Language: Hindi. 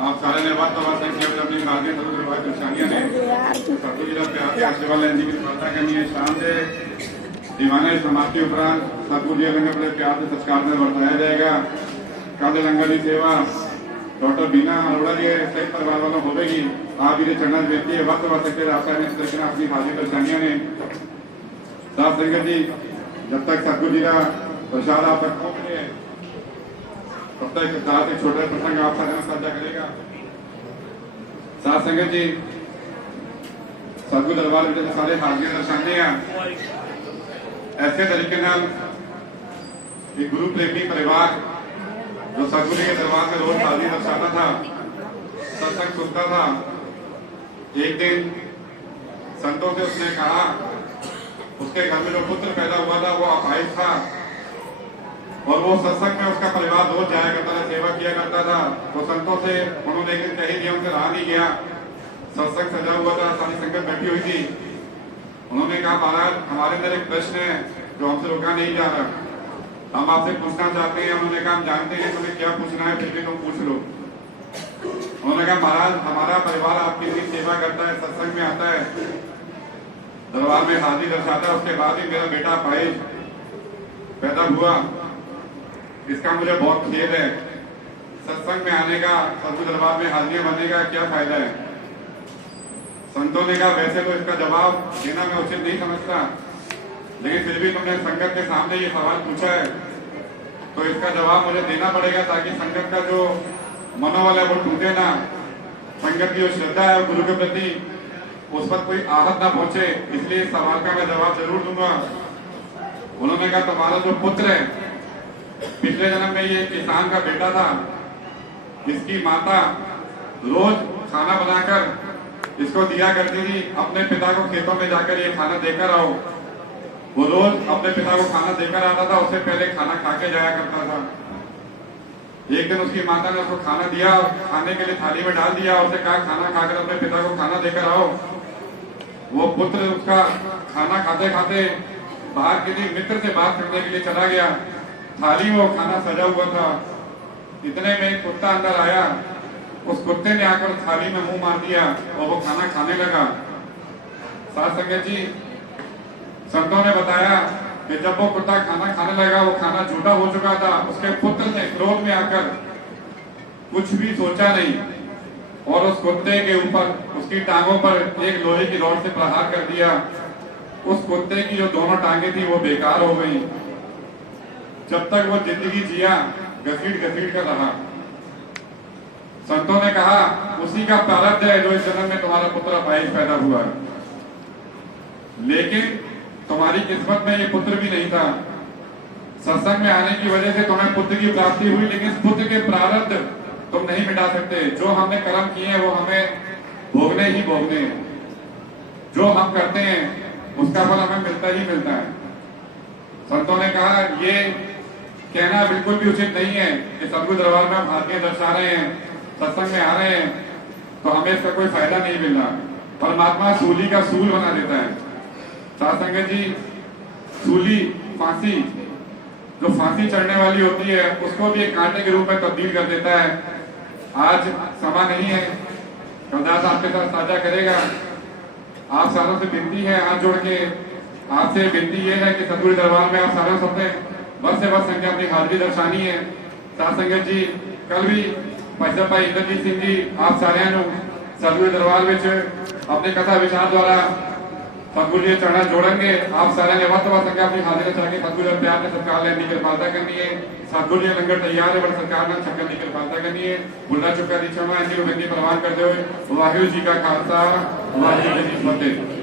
आप सारे ने बात तबाह से किया अपनी गार्डियन जरूर करवाए परेशानियां ने सत्तू जिला प्यार के आने वाले एनजीबी की वार्ता करनी है शाम से दीवाने समाज के उपरांत सत्तू जिला लंगर बड़े प्यार से संस्कार में बरताया जाएगा। कल लंगर की सेवा डॉक्टर बीना अरोड़ा जी सही परिवार वालों होगी। आप ये चढ़ना बेनती है वक्त वक्त सकते रास्ता ने इस तरह अपनी हाजिर परेशानियां ने साथ संगत जी जब तक सतगुरु जी का प्रसाद आप तक पहुंचने तब तक साथ एक छोटा प्रसंग आप साथ साझा करेगा। साथ संगत जी सतगुरु दरबार में सारे हाजिर दर्शाने हैं ऐसे तरीके नाल गुरु प्रेमी परिवार जो सतगुरु के दरबार में रोज हाजिर दर्शाता था सत्संग सुनता था। एक दिन संतों से उसने कहा उसके घर में जो पुत्र पैदा हुआ था वो अपाहिज था और वो सत्संग में उसका परिवार रोज जाया करता था सेवा किया करता था। तो संतों से उन्होंने एक दिन कही दिया उनसे रहा नहीं गया। सत्संग सजा हुआ था सारी संगत बैठी हुई थी। उन्होंने कहा महाराज हमारे अंदर एक प्रश्न है जो हमसे रोका नहीं जा रहा, हम आपसे पूछना चाहते हैं। उन्होंने कहा हम जानते हैं तुम्हें क्या पूछना है फिर भी तुम पूछ लो। उन्होंने कहा महाराज हमारा परिवार आपकी भी सेवा करता है सत्संग में आता है दरबार में हाजिर दर्शाता है। उसके बाद ही मेरा बेटा अपाहिज पैदा हुआ। इसका मुझे बहुत खेद है। सत्संग में आने का सतगुरु दरबार में हाजिर बनने का क्या फायदा है। संतों ने कहा वैसे तो इसका जवाब देना मैं उचित नहीं समझता लेकिन फिर भी तुमने संगत के सामने ये सवाल पूछा है तो इसका जवाब मुझे देना पड़ेगा ताकि संगत का जो मनोबल है वो टूटे ना। संगत की जो श्रद्धा है गुरु के प्रति उस पर कोई आहत ना पहुंचे, इसलिए इस सवाल का मैं जवाब जरूर दूंगा। उन्होंने कहा तुम्हारा जो पुत्र है पिछले जन्म में ये किसान का बेटा था। इसकी माता रोज खाना बनाकर इसको दिया करती थी। अपने पिता को खेतों में जाकर ये खाना देकर आओ। वो रोज अपने पिता को खाना देकर आता था, उससे पहले खाना खा के जाया करता था। एक दिन उसकी माता ने उसको खाना दिया, खाने के लिए थाली में डाल दिया, उसे कहा खाना खाकर अपने पिता को खाना देकर आओ। वो पुत्र उसका खाना खाते खाते बाहर के लिए मित्र से बात करने के लिए चला गया। थाली में वो खाना सजा हुआ था। इतने में एक कुत्ता अंदर आया। उस कुत्ते ने आकर थाली में मुंह मार दिया और वो खाना खाने लगा। साथ संगत जी संतों ने बताया कि जब वो कुत्ता खाना खाने लगा वो खाना झूठा हो चुका था। उसके पुत्र ने क्रोध में आकर कुछ भी सोचा नहीं और उस कुत्ते के ऊपर उसकी टांगों पर एक लोहे की रॉड से प्रहार कर दिया। उस कुत्ते की जो दोनों टांगे थी वो बेकार हो गई। जब तक वो जिंदगी जिया घसीट घसीट कर रहा। संतों ने कहा उसी का प्रारब्ध है जो इस जन्म में तुम्हारा पुत्र अपाहिज पैदा हुआ। लेकिन तुम्हारी किस्मत में ये पुत्र भी नहीं था। सत्संग में आने की वजह से तुम्हें पुत्र की प्राप्ति हुई लेकिन इस पुत्र के प्रारब्ध तुम नहीं मिटा सकते। जो हमने कर्म किए हैं वो हमें भोगने ही भोगने हैं। जो हम करते हैं उसका फल हमें मिलता ही मिलता है। संतों ने कहा ये कहना बिल्कुल भी उचित नहीं है कि सतगुरु दरबार में हम हाजिर दर्शा रहे हैं सत्संग में आ रहे हैं तो हमें इसका कोई फायदा नहीं मिल रहा। परमात्मा सूली का सूल बना देता है। साथ संगत जी सूली फांसी जो फांसी चढ़ने वाली होती है उसको भी एक कांटे के रूप में तब्दील कर देता है। आज समा नहीं है, कलदास आपके साथ साझा करेगा। आप सारों से विनती है हाथ जोड़ के आपसे विनती ये है कि सतगुरु दरबार में आप सारों सबने बस से बस संख्या अपनी हाजिरी दर्शानी है। साथ संगत जी कल भी पैसा भाई इंद्रजीत सिंह जी आप सारे सतगुरु दरबार में अपने कथा विचार द्वारा सतगुरु जी चढ़ना जोड़ेंगे। आप सारे ने वक्त संख्या अपनी हाजिरी दर्शा के सतगुरु प्यार ने सरकार लेने की कृपालता करनी है। सतगुरु जी लंगर तैयार है बट सरकार ने छक्कर की कृपालता करनी है। बुढ़ा चुका दी क्षमा प्रवान करते हुए वाहिगुरू जी का खालसा वाहिगुरू जी की फतेह।